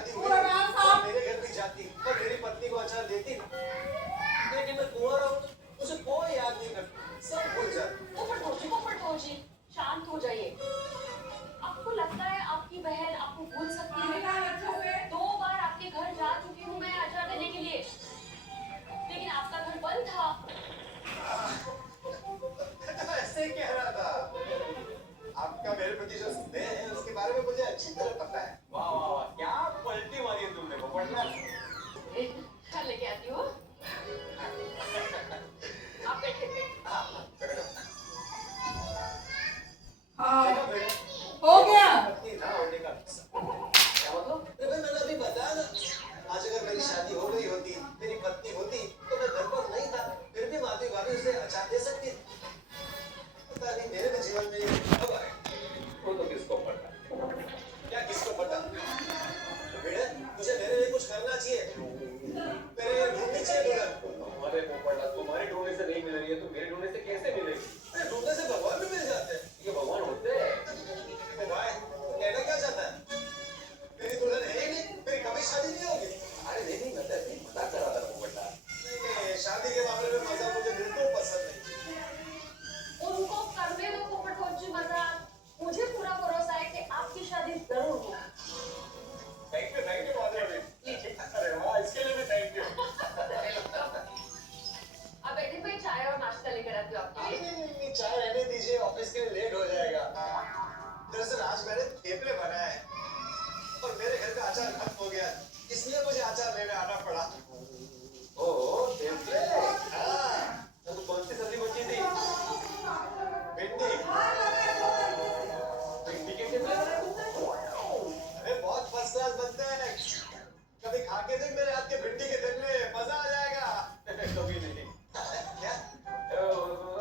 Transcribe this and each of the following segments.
शादी हुई तो मेरे घर भी जाती और मेरी पत्नी को अचार देती ना, लेकिन मैं कुंवारा हूँ तो उसे कोई याद नहीं करती, सब भूल जाती। पोपट भौजी, शांत हो जाइए। आपको लगता है आपकी बहन आपको भूल सकती है? 2 बार आपके घर जा चुकी हूँ मैं अचार देने के लिए, लेकिन आपका घर बंद था। तो ऐसे ही कह रहा था। आपका मेरे प्रति जो स्नेह है उसके बारे में मुझे अच्छी तरह पता है। वाह वाह वाह, क्या पलटी मारी है तुमने पोपटलाल। घर लेके आती हूँ। आप बैठे। हो गया। पत्नी ना होने का किस्सा। क्या मतलब? मैंने अभी बताया ना, आज अगर मेरी शादी हो गई होती, मेरी पत्नी होती, तो मैं घर पर नहीं था, फिर भी माधवी भाभी उसे अचार दे सकती। पता नहीं मेरे भी जीवन में ये कब आए। वो तो किसको पता? क्या किसको पता? बेटे, तुझे मेरे लिए कुछ करना चाहिए। मेरे लिए ढूंढनी चाहिए दुल्हन। तुम्हारे पोपटलाल, तुम्हारे ढूंढने से नहीं मिल रही है तो मेरे ढूंढने से कैसे मिलेगी? अरे ढूंढने से भगवान भी मिल जाते हैं। ये भगवान होते हैं। भाई, कहना क्या चाहता है? मेरी दुल्हन है ही नहीं, मेरी कभी शादी नहीं होगी। अरे नहीं, मैं तो ऐसे ही मजाक कर रहा था पोपटलाल। नहीं, शादी के मामले में मजाक मुझे बिल्कुल पसंद नहीं। उनको करने दो पोपट भौजी मजाक। मुझे पूरा भरोसा है कि आपकी शादी जरूर होगी। Thank you Madhavi. लीजिए। अरे वाह, इसके लिए भी थैंक यू। अब बैठे मैं चाय और नाश्ता लेकर आती हूँ आपके लिए। नहीं, चाय रहने दीजिए, ऑफिस के लिए लेट हो जाएगा। दरअसल आज मैंने थेपले बनाए और मेरे घर का अचार खत्म हो गया, इसलिए मुझे अचार लेने आना पड़ा। ओह, थेपले? हाँ। तो कौन सी सब्जी बची थी? भिंडी। भिंडी के थेपले बनाए? अरे बहुत फर्स्ट क्लास बनते हैं। कभी खा के देख मेरे हाथ के भिंडी के थेपले, मजा आ जाएगा। कभी नहीं। क्या?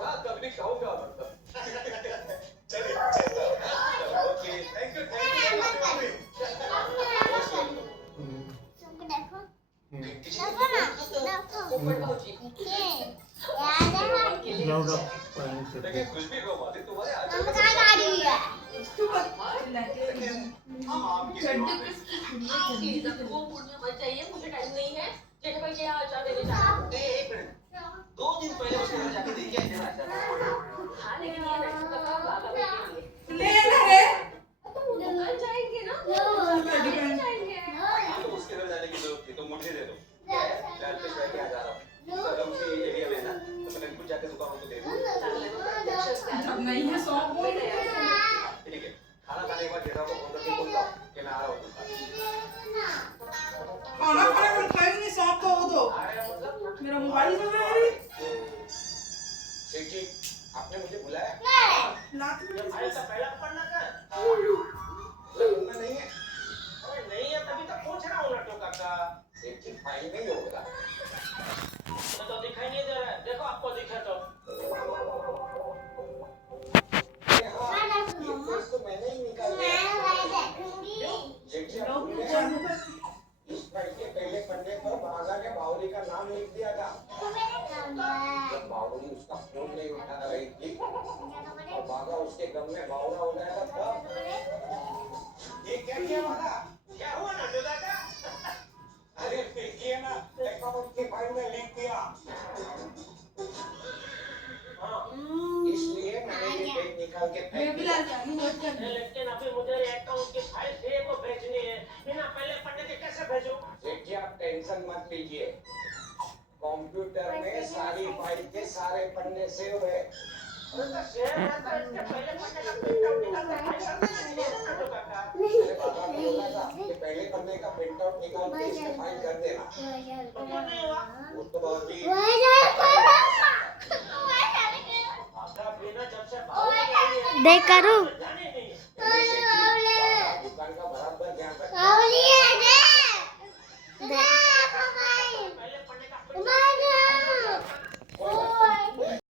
हाँ, कभी खाऊंगा मतलब। चलिए, ओके, थैंक यू भाभी। पोपट भौजी देखिए कुछ भी कहो माधवी, तुम्हारे आचार हम आपकी प्लीज वो मूड में मत जाइए, मुझे टाइम नहीं है। जेठा भाई के यहाँ अचार देने जाना है। एक मिनट, 2 दिन पहले उसके घर जाके देखिए मेरा अचार। हाँ, लेकिन ये वैसे तो कब बाबा के लिए ले ना रे। तो वो दुकान जाएंगे ना, जाएंगे। हाँ, तो उसके घर जाने की जरूरत थी, तो मुझे दे दो। क्या है? मैं पेश करके आ जा रहा हूँ। कदम से एरिया में ना, तो मैं कुछ जाके दुकान को दे दूँ। जब नहीं है सौंप बोल रहे हैं। ठीक है, खाना खाने के बाद जेठा को फोन करके बोलता हूँ कि मैं आ रहा हूँ दुकान। खाना खाने पर खाएंगे नहीं, सौंप को वो दो। मेरा मोबाइल तो है। शेख जी, आपने मुझे बुलाया? लात में जब भाई का पहला पढ़ना था, लगूंगा नहीं है। अरे नहीं है तभी तो पूछ रहा हूँ लट्टू काका। शेख जी, फाइल नहीं होगा। तो दिखाई नहीं दे रहा है, देखो आपको दिखा तो। ये पेज तो मैंने ही निकाल दिया। शेख जी, आप भूल गए? इस फाइल के पहले पन्ने पर भागा ने बावली का नाम लिख दिया था। जब बावली उसका फोन नहीं उठा रही थी और बागा उसके गम में बावला हो गया था तब। ये क्या किया वाला? क्या हुआ ना जो दादा? अरे देखिए ना, अकाउंट की फाइल में लिख दिया। हाँ, इसलिए मैंने ये पेज निकाल के फेंक दिया। लेकिन अभी मुझे अकाउंट की फाइल से को भेजनी है, बिना पहले पन्ने के कैसे भेजूं? देखिए आप टेंशन मत लीजिए, कंप्यूटर में सारी फाइल के सारे पन्ने सेव है। अरे तो सेव है तो इसके पहले पन्ने का प्रिंट आउट निकाल के फाइल कर दीजिए ना तो काका। अरे बाबा ने बोला था कि पहले पन्ने का प्रिंट आउट निकाल के इसमें फाइल कर देना। तो क्यों नहीं हुआ? वो तो बहुत ही बिना जब से देख करूँ